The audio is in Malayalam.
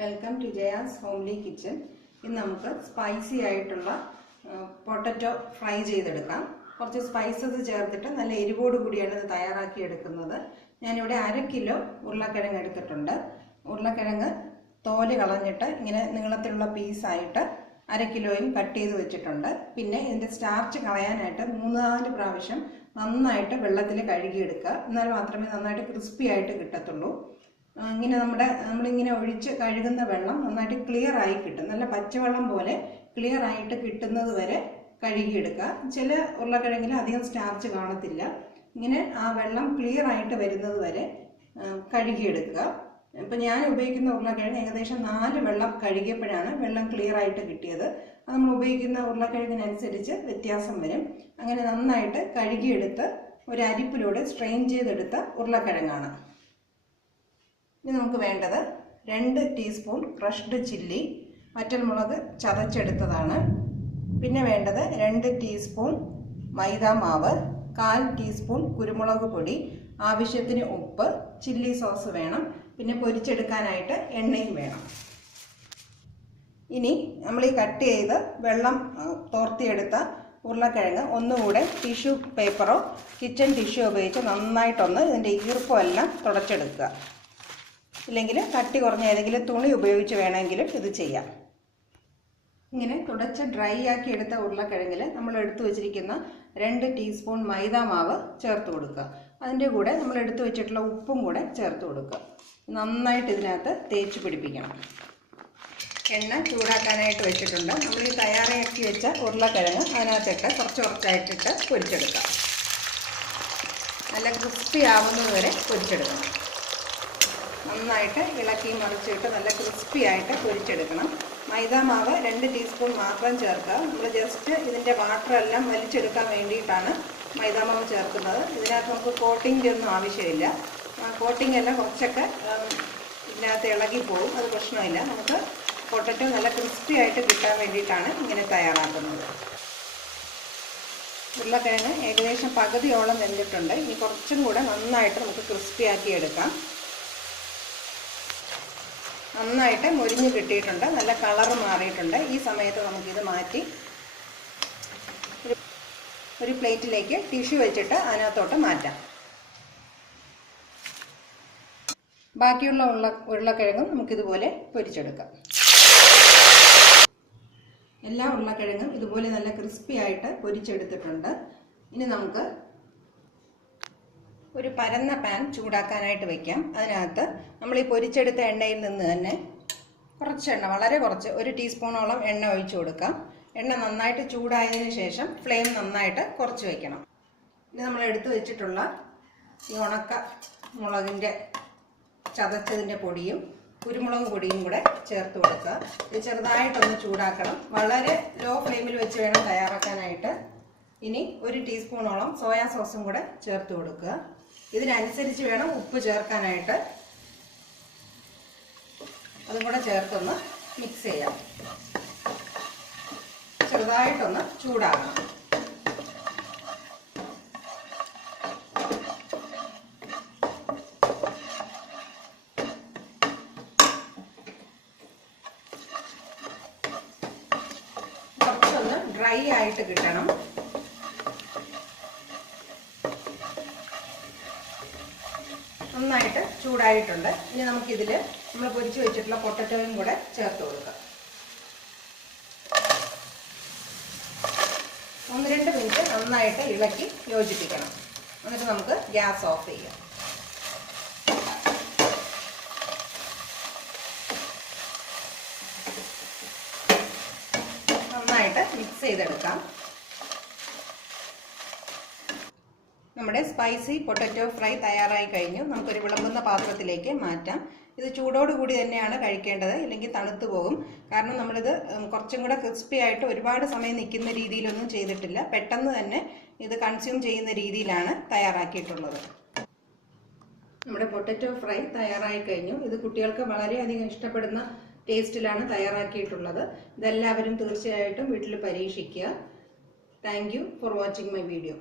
Welcome to Jaya's homely kitchen. ഇന്ന് നമുക്ക് സ്പൈസി ആയിട്ടുള്ള പൊട്ടറ്റോ ഫ്രൈ ചെയ്തെടുക്കാം. കുറച്ച് സ്പൈസസ് ചേർത്തിട്ട് നല്ല എരിവോട് കൂടിയാണ് ഇത് തയ്യാറാക്കി എടുക്കുന്നത്. ഞാനിവിടെ 1/2 കിലോ ഉരുളക്കിഴങ്ങ് എടുത്തിട്ടുണ്ട്. ഉരുളക്കിഴങ്ങ് തോല് കളഞ്ഞിട്ട് ഇങ്ങനെ നീളത്തിലുള്ള പീസായിട്ട് 1/2 കിലോയും കട്ട് ചെയ്ത് വെച്ചിട്ടുണ്ട്. പിന്നെ ഇതിൻ്റെ സ്റ്റാർച്ച് കളയാനായിട്ട് 3-4 പ്രാവശ്യം നന്നായിട്ട് വെള്ളത്തിൽ കഴുകിയെടുക്കുക. എന്നാൽ മാത്രമേ നന്നായിട്ട് ക്രിസ്പി ആയിട്ട് കിട്ടത്തുള്ളൂ. ഇങ്ങനെ നമ്മളിങ്ങനെ ഒഴിച്ച് കഴുകുന്ന വെള്ളം നന്നായിട്ട് ക്ലിയർ ആയി കിട്ടും. നല്ല പച്ചവെള്ളം പോലെ ക്ലിയർ ആയിട്ട് കിട്ടുന്നത് വരെ കഴുകിയെടുക്കുക. ചില ഉരുളക്കിഴങ്ങിൽ അധികം സ്റ്റാർച്ച് കാണത്തില്ല. ഇങ്ങനെ ആ വെള്ളം ക്ലിയർ ആയിട്ട് വരുന്നത് വരെ കഴുകിയെടുക്കുക. ഇപ്പം ഞാൻ ഉപയോഗിക്കുന്ന ഉരുളക്കിഴങ്ങ് ഏകദേശം 4 വെള്ളം കഴുകിയപ്പോഴാണ് വെള്ളം ക്ലിയർ ആയിട്ട് കിട്ടിയത്. അത് നമ്മൾ ഉപയോഗിക്കുന്ന ഉരുളക്കിഴങ്ങിനനുസരിച്ച് വ്യത്യാസം വരും. അങ്ങനെ നന്നായിട്ട് കഴുകിയെടുത്ത് ഒരു അരിപ്പിലൂടെ സ്ട്രെയിൻ ചെയ്തെടുത്ത ഉരുളക്കിഴങ്ങാണ്. ഇനി നമുക്ക് വേണ്ടത് 2 ടീസ്പൂൺ ക്രഷ്ഡ് ചില്ലി, വറ്റൽമുളക് ചതച്ചെടുത്തതാണ്. പിന്നെ വേണ്ടത് 2 ടീസ്പൂൺ മൈദാ മാവ്, 1/4 ടീസ്പൂൺ കുരുമുളക് പൊടി, ആവശ്യത്തിന് ഉപ്പ്, ചില്ലി സോസ് വേണം. പിന്നെ പൊരിച്ചെടുക്കാനായിട്ട് എണ്ണയും വേണം. ഇനി നമ്മൾ ഈ കട്ട് ചെയ്ത് വെള്ളം തോർത്തിയെടുത്ത ഉരുളക്കിഴങ്ങ് ഒന്നുകൂടെ ടിഷ്യൂ പേപ്പറോ കിച്ചൺ ടിഷ്യൂ ഉപയോഗിച്ച് നന്നായിട്ടൊന്ന് ഇതിൻ്റെ ഈർപ്പമെല്ലാം തുടച്ചെടുക്കുക. ഇല്ലെങ്കിൽ കട്ടി കുറഞ്ഞ ഏതെങ്കിലും തുണി ഉപയോഗിച്ച് വേണമെങ്കിലും ഇത് ചെയ്യാം. ഇങ്ങനെ തുടച്ച് ഡ്രൈ ആക്കി എടുത്ത ഉരുളക്കിഴങ്ങിൽ നമ്മൾ എടുത്തു വെച്ചിരിക്കുന്ന 2 ടീസ്പൂൺ മൈദാ മാവ് ചേർത്ത് കൊടുക്കുക. അതിൻ്റെ കൂടെ നമ്മൾ എടുത്തു വെച്ചിട്ടുള്ള ഉപ്പും കൂടെ ചേർത്ത് കൊടുക്കുക. നന്നായിട്ട് ഇതിനകത്ത് തേച്ച് പിടിപ്പിക്കണം. എണ്ണ ചൂടാക്കാനായിട്ട് വെച്ചിട്ടുണ്ട്. നമ്മൾ ഈ തയ്യാറാക്കി വെച്ച ഉരുളക്കിഴങ്ങ് അതിനകത്തിട്ട് കുറച്ചായിട്ടിട്ട് പൊരിച്ചെടുക്കാം. നല്ല ക്രിസ്പി ആവുന്നത് വരെ പൊരിച്ചെടുക്കണം. നന്നായിട്ട് ഇളക്കി മറിച്ചിട്ട് നല്ല ക്രിസ്പി ആയിട്ട് പൊരിച്ചെടുക്കണം. മൈദാ മാവ് 2 ടീസ്പൂൺ മാത്രം ചേർക്കുക. നമ്മൾ ജസ്റ്റ് ഇതിൻ്റെ വാട്ടറെല്ലാം വലിച്ചെടുക്കാൻ വേണ്ടിയിട്ടാണ് മൈദാ മാവ് ചേർക്കുന്നത്. ഇതിനകത്ത് നമുക്ക് കോട്ടിങ്ങിൻ്റെ ഒന്നും ആവശ്യമില്ല. കോട്ടിംഗ് എല്ലാം കുറച്ചൊക്കെ ഇതിനകത്ത് ഇളകിപ്പോവും, അത് പ്രശ്നമില്ല. നമുക്ക് പൊട്ടറ്റോ നല്ല ക്രിസ്പി ആയിട്ട് കിട്ടാൻ വേണ്ടിയിട്ടാണ് ഇങ്ങനെ തയ്യാറാക്കുന്നത്. ഉരുളക്കിഴങ്ങ് ഏകദേശം പകുതിയോളം വെന്തിട്ടുണ്ട്. ഇനി കുറച്ചും കൂടെ നന്നായിട്ട് നമുക്ക് ക്രിസ്പി ആക്കി എടുക്കാം. നന്നായിട്ട് മൊരിഞ്ഞ് കിട്ടിയിട്ടുണ്ട്, നല്ല കളറ് മാറിയിട്ടുണ്ട്. ഈ സമയത്ത് നമുക്കിത് മാറ്റി ഒരു പ്ലേറ്റിലേക്ക് ടിഷ്യൂ വെച്ചിട്ട് അതിനകത്തോട്ട് മാറ്റാം. ബാക്കിയുള്ള ഉരുളക്കിഴങ്ങും നമുക്കിതുപോലെ പൊരിച്ചെടുക്കാം. എല്ലാ ഉരുളക്കിഴങ്ങും ഇതുപോലെ നല്ല ക്രിസ്പി ആയിട്ട് പൊരിച്ചെടുത്തിട്ടുണ്ട്. ഇനി നമുക്ക് ഒരു പരന്ന പാൻ ചൂടാക്കാനായിട്ട് വയ്ക്കാം. അതിനകത്ത് നമ്മൾ ഈ പൊരിച്ചെടുത്ത എണ്ണയിൽ നിന്ന് തന്നെ കുറച്ച് എണ്ണ, വളരെ കുറച്ച്, 1 ടീസ്പൂണോളം എണ്ണ ഒഴിച്ചു കൊടുക്കാം. എണ്ണ നന്നായിട്ട് ചൂടായതിന് ശേഷം ഫ്ലെയിം നന്നായിട്ട് കുറച്ച് വയ്ക്കണം. ഇനി നമ്മൾ എടുത്തു വെച്ചിട്ടുള്ള ഈ ഉണക്ക മുളകിൻ്റെ ചതച്ചതിൻ്റെ പൊടിയും കുരുമുളക് പൊടിയും കൂടെ ചേർത്ത് കൊടുക്കുക. ഇത് ചെറുതായിട്ടൊന്ന് ചൂടാക്കണം. വളരെ ലോ ഫ്ലെയിമിൽ വെച്ച് വേണം തയ്യാറാക്കാനായിട്ട്. ഇനി 1 ടീസ്പൂണോളം സോയാ സോസും കൂടെ ചേർത്ത് കൊടുക്കുക. ഇതിനനുസരിച്ച് വേണം ഉപ്പ് ചേർക്കാനായിട്ട്. അതും കൂടെ ചേർത്തൊന്ന് മിക്സ് ചെയ്യാം. ചെറുതായിട്ടൊന്ന് ചൂടാക്കണം. കുറച്ചൊന്ന് ഡ്രൈ ആയിട്ട് കിട്ടണം. നന്നായിട്ട് ചൂടായിട്ടുണ്ട്. ഇനി നമുക്കിതിൽ നമ്മൾ പൊരിച്ച് വെച്ചിട്ടുള്ള പൊട്ടറ്റോയും കൂടെ ചേർത്ത് കൊടുക്കാം. 1-2 മിനിറ്റ് നന്നായിട്ട് ഇളക്കി യോജിപ്പിക്കണം. എന്നിട്ട് നമുക്ക് ഗ്യാസ് ഓഫ് ചെയ്യാം. നന്നായിട്ട് മിക്സ് ചെയ്തെടുക്കാം. നമ്മുടെ സ്പൈസി പൊട്ടറ്റോ ഫ്രൈ തയ്യാറായി കഴിഞ്ഞു. നമുക്കൊരു വിളമ്പുന്ന പാത്രത്തിലേക്ക് മാറ്റാം. ഇത് ചൂടോടുകൂടി തന്നെയാണ് കഴിക്കേണ്ടത്, ഇല്ലെങ്കിൽ തണുത്തു പോകും. കാരണം നമ്മളിത് കുറച്ചും കൂടെ ക്രിസ്പി ആയിട്ട് ഒരുപാട് സമയം നിൽക്കുന്ന രീതിയിലൊന്നും ചെയ്തിട്ടില്ല. പെട്ടെന്ന് തന്നെ ഇത് കൺസ്യൂം ചെയ്യുന്ന രീതിയിലാണ് തയ്യാറാക്കിയിട്ടുള്ളത്. നമ്മുടെ പൊട്ടറ്റോ ഫ്രൈ തയ്യാറായി കഴിഞ്ഞു. ഇത് കുട്ടികൾക്ക് വളരെയധികം ഇഷ്ടപ്പെടുന്ന ടേസ്റ്റിലാണ് തയ്യാറാക്കിയിട്ടുള്ളത്. ഇതെല്ലാവരും തീർച്ചയായിട്ടും വീട്ടിൽ പരീക്ഷിക്കുക. Thank you for watching my video.